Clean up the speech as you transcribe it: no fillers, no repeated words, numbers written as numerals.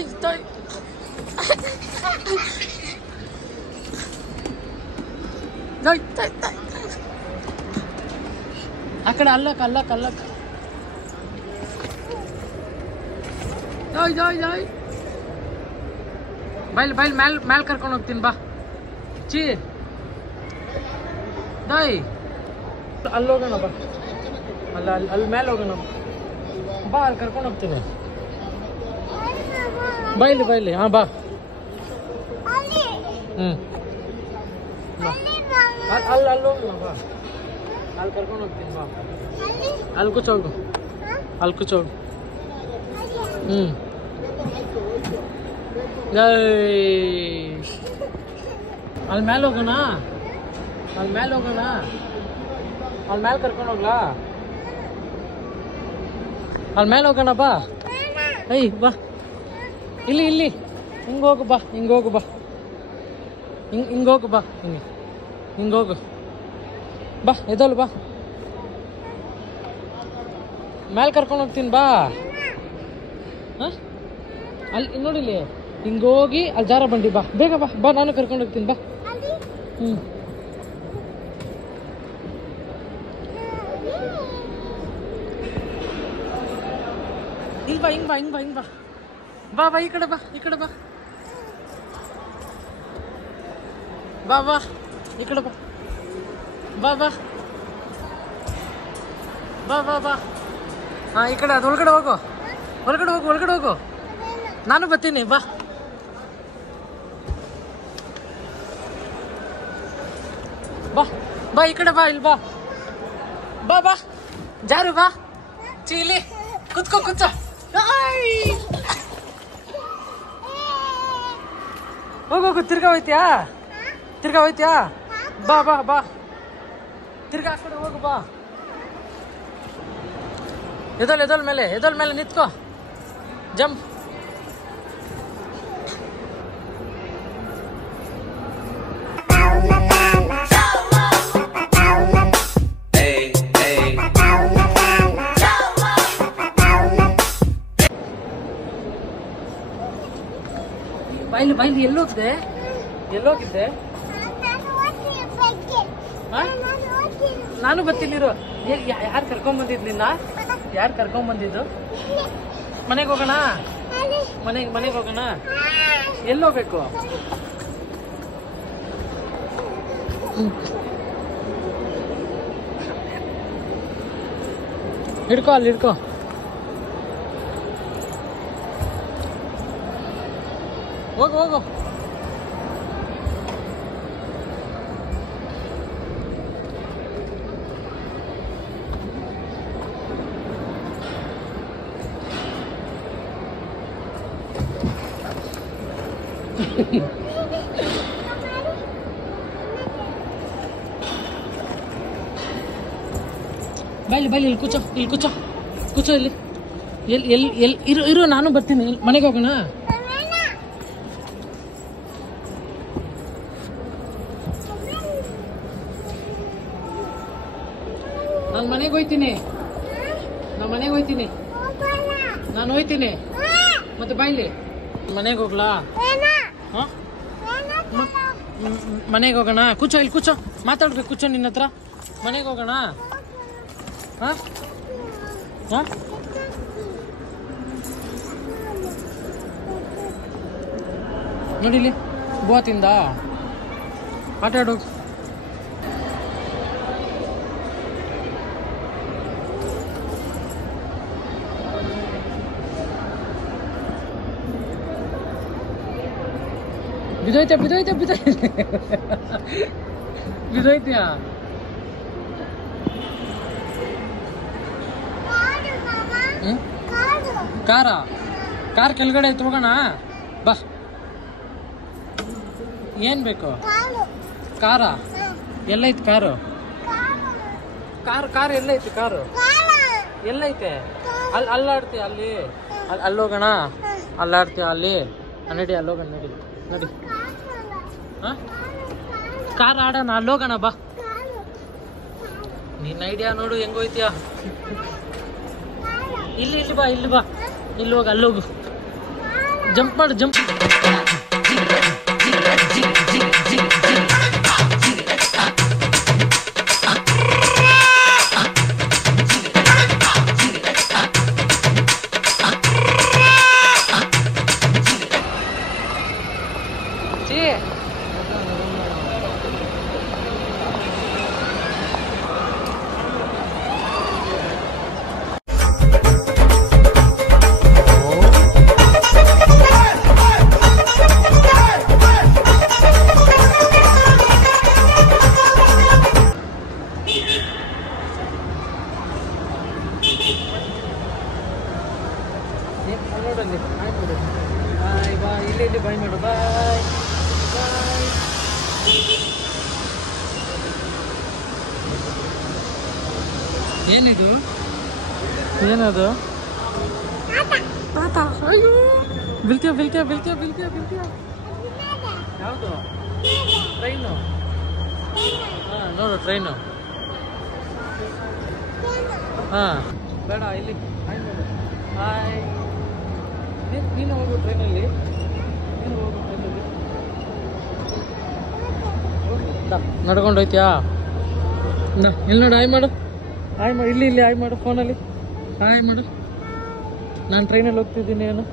ತಾಯ್ ತಾಯ್ ತಾಯ್ ತಾಯ್ ತಾಯ್ ಆ ಕಡೆ ಅಲ್ಲಕ್ಕ ಅಲ್ಲಕ್ಕ ಅಲ್ಲಕ್ಕ ತಾಯ್ ತಾಯ್ ತಾಯ್ ಬೈಲ್ ಬೈಲ್ ಮ್ಯಾಲ್ ಕರ್ಕೊಂಡು ಹೋಗ್ತೀನಿ ಬಾ ಚೀ ತಾಯ್ ಅಲ್ಲಿ ಹೋಗೋಣ ಬಾ ಅಲ್ಲ ಅಲ್ಲಿ ಮೇಲೆ ಹೋಗೋಣ ಬಾ ಅಲ್ಲಿ ಕರ್ಕೊಂಡು ಹೋಗ್ತೀನಿ ಬೈಲಿ ಬೈಲಿ ಹಾಂ ಬಾ ಅಲ್ಲಿ ಹೋಗೋಣ ಬಾ ಅಲ್ಲಿ ಕರ್ಕೊಂಡು ಹೋಗ್ತೀನಿ ಬಾ ಅಲ್ಲಿ ಕೂಚೋಗು ಅಲ್ಲಿ ಕೂಚೋಗು ಅಲ್ಲಿ ಮೇಲೆ ಹೋಗೋಣ ಅಲ್ಲಿ ಮೇಲೆ ಹೋಗೋಣ ಅಲ್ಲಿ ಮೇಲೆ ಕರ್ಕೊಂಡು ಹೋಗ್ಲಾ ಅಲ್ಲಿ ಮೇಲೆ ಹೋಗೋಣ ಬಾ ಐ ಬಾ ಇಲ್ಲಿ ಇಲ್ಲಿ ಹಿಂಗೆ ಹೋಗು ಬಾ ಹಿಂಗೆ ಹೋಗು ಬಾ ಹಿಂಗೆ ಹೋಗು ಬಾ ಹಿಂಗೆ ಹೋಗು ಬಾ ಎದೋಲ್ ಬಾ ಮೇಲೆ ಕರ್ಕೊಂಡು ಹೋಗ್ತೀನಿ ಬಾ ಹಾಂ ಅಲ್ಲಿ ನೋಡಿಲಿ ಹಿಂಗೆ ಹೋಗಿ ಅಲ್ಲಿ ಜಾರ ಬಂಡಿ ಬಾ ಬೇಗ ಬಾ ಬಾ ನಾನು ಕರ್ಕೊಂಡು ಹೋಗ್ತೀನಿ ಬಾ ಹಿಂಗೆ ಬಾ ಹಿಂಗೆ ಬಾ ಹಿಂಗೆ ಬಾ ಹಿಂಗೆ ಬಾ ಬಾ ಬಾ ಈ ಕಡೆ ಬಾ ಈ ಕಡೆ ಬಾ ಬಾ ಬಾ ಈ ಕಡೆ ಬಾ ಬಾ ಬಾ ಬಾ ಬಾ ಬಾ ಹಾಂ ಈ ಕಡೆ ಅದು ಒಳಗಡೆ ಹೋಗು ಒಳಗಡೆ ಹೋಗು ಒಳಗಡೆ ಹೋಗು ನಾನು ಬರ್ತೀನಿ ಬಾ ಬಾ ಬಾ ಈ ಕಡೆ ಬಾ ಇಲ್ಲಿ ಬಾ ಬಾ ಬಾ ಜಾರು ಬಾ ಚೀಲಿ ಕುತ್ಕೋ ಕುಚ್ಚ ಹೋಗೋಗು ತಿರ್ಗಾ ಹೋಯ್ತಿಯಾ ಬಾ ಬಾ ಬಾ ತಿರ್ಗಾ ಆ ಕಡೆ ಹೋಗು ಬಾ ಎದೋಲ್ ಮೇಲೆ ನಿಂತ್ಕೋ ಜಂಪ್ ಬೈಲಿ ಎಲ್ಲೋಗಿದ್ದೆ ನಾನು ಬರ್ತೀನಿರು ಯಾರು ಕರ್ಕೊಂಡ್ ಬಂದಿದ್ದು ಮನೆಗೆ ಹೋಗೋಣ ಮನೆಗೆ ಹೋಗೋಣ ಎಲ್ಲಿ ಹೋಗ್ಬೇಕು ಹಿಡ್ಕೋ ಅಲ್ಲಿ ಹಿಡ್ಕೋ ಹೋಗು ಬೈಲಿ ಇಲ್ಲಿ ಕೂಚೋ ಇಲ್ಲಿ ಇರು ನಾನು ಬರ್ತೀನಿ ಮನೆಗೆ ಹೋಗೋಣ ನಾನು ಮನೆಗೆ ಹೋಯ್ತೀನಿ ನಾನು ಹೋಯ್ತೀನಿ ಮತ್ತೆ ಬೈಲಿ ಮನೆಗೆ ಹೋಗ್ಲಾ ಮನೆಗೆ ಹೋಗೋಣ ಕೂಚೋ ಮಾತಾಡ್ಬೇಕು ಕೂಚೋ ನಿನ್ನ ಹತ್ರ ಮನೆಗೆ ಹೋಗೋಣ ನೋಡಿಲಿ ಗೋತಿಂದ ಆಟ ಆಡೋ ಬಿದ್ದೋಯ್ತೀಯಾ ಕಾರ್ ಕೆಳಗಡೆ ಐತೆ ಹೋಗೋಣ ಬಾ ಏನ್ ಬೇಕು ಕಾರ ಎಲ್ಲೈತಿ ಕಾರು ಕಾರ್ ಎಲ್ಲೈತಿ ಕಾರು ಎಲ್ಲೈತೆ ಅಲ್ಲಾಡ್ತೀಯ ಅಲ್ಲಿ ಹೋಗೋಣ ಅಲ್ಲಾಡ್ತೀಯ ಅಲ್ಲಿ ನಡಿ ಅಲ್ಲಿ ಹೋಗೋಣ ನಡಿ ಕಾರ್ ಆಡೋಣ ಅಲ್ಲಿ ಹೋಗೋಣ ಬಾ ನಿನ್ನ ಐಡಿಯಾ ನೋಡು ಹೆಂಗೋಯ್ತೀಯ ಇಲ್ಲಿ ಬಾ ಇಲ್ಲಿ ಹೋಗು ಅಲ್ಲೋಗು ಜಂಪ್ ಮಾಡು ಜಂಪ್. ನೋಡಲ್ಲಿ ಬಾಯ್ ಮಾಡು. ಬಾಯ್ ಬಾಯ್. ಇಲ್ಲಿ ಬಾಯ್ ಮಾಡು. ಬಾಯ್ ಬಾಯ್. ಏನಿದು? ಏನದು? ಅಯ್ಯೋ ಬಿಲ್ತ್ಯಾ ಬಿಲ್ತ್ಯಾ ಬಿಲ್ತ್ಯಾ ಬಿಲ್ತ್ಯಾ ಬಿಲ್ತ್ಯಾ. ಯಾವುದು? ಟ್ರೈನು. ಹಾಂ ನೋಡು ಟ್ರೈನು. ಹಾಂ ಬೇಡ ಇಲ್ಲಿ ಬಾಯ್ ಮಾಡು. ಬಾಯ್. ನೀನು ಹೋಗು ಟ್ರೈನಲ್ಲಿ. ನೀನು ಹೋಗು ಟ್ರೈನಲ್ಲಿ. ನಡ್ಕೊಂಡು ಹೋಯ್ತ್ಯಾ? ಇಲ್ಲಿ ನೋಡು ಆಯ್ ಮಾಡು. ಆಯ್ ಮಾಡು. ಇಲ್ಲಿ ಆಯ್ ಮಾಡು ಫೋನಲ್ಲಿ. ಆಯ್ ಮಾಡು. ನಾನು ಟ್ರೈನಲ್ಲಿ ಹೋಗ್ತಿದ್ದೀನಿ ಏನು.